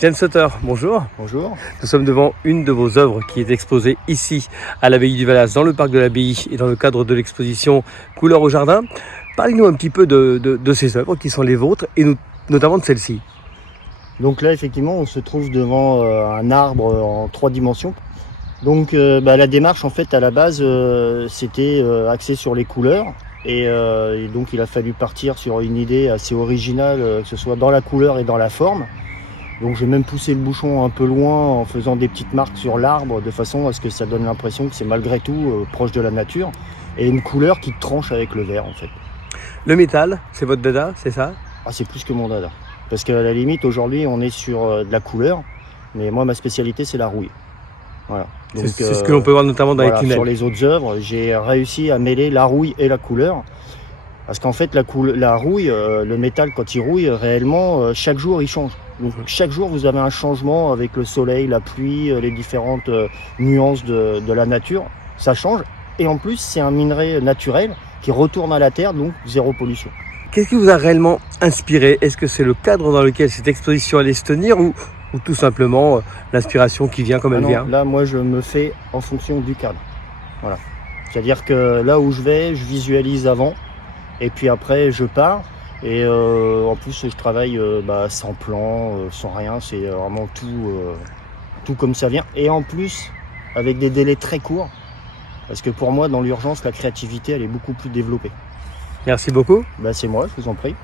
Jens Sauter, bonjour. Bonjour. Nous sommes devant une de vos œuvres qui est exposée ici à l'abbaye du Valas, dans le parc de l'abbaye et dans le cadre de l'exposition Couleurs au jardin. Parlez-nous un petit peu de ces œuvres qui sont les vôtres et notamment de celle-ci. Donc là, effectivement, on se trouve devant un arbre en 3 dimensions. Donc la démarche, en fait, à la base, c'était axé sur les couleurs. Et donc, il a fallu partir sur une idée assez originale, que ce soit dans la couleur et dans la forme. Donc, j'ai même poussé le bouchon un peu loin en faisant des petites marques sur l'arbre, de façon à ce que ça donne l'impression que c'est malgré tout proche de la nature. Et une couleur qui tranche avec le vert, en fait. Le métal, c'est votre dada, c'est ça? Ah, c'est plus que mon dada. Parce qu'à la limite, aujourd'hui, on est sur de la couleur. Mais moi, ma spécialité, c'est la rouille. Voilà. Donc, C'est ce que l'on peut voir notamment dans les tunnels. Sur les autres œuvres, j'ai réussi à mêler la rouille et la couleur. Parce qu'en fait, la rouille, le métal, quand il rouille, réellement, chaque jour, il change. Donc, chaque jour, vous avez un changement avec le soleil, la pluie, les différentes nuances de la nature. Ça change. Et en plus, c'est un minerai naturel qui retourne à la terre, donc zéro pollution. Qu'est-ce qui vous a réellement inspiré? Est-ce que c'est le cadre dans lequel cette exposition allait se tenir ou tout simplement l'inspiration qui vient comme elle vient? Là, moi, je me fais en fonction du cadre. Voilà. C'est-à-dire que là où je vais, je visualise avant. Et puis après, je pars. Et en plus, je travaille sans plan, sans rien. C'est vraiment tout comme ça vient. Et en plus, avec des délais très courts. Parce que pour moi, dans l'urgence, la créativité, elle est beaucoup plus développée. Merci beaucoup. C'est moi, je vous en prie.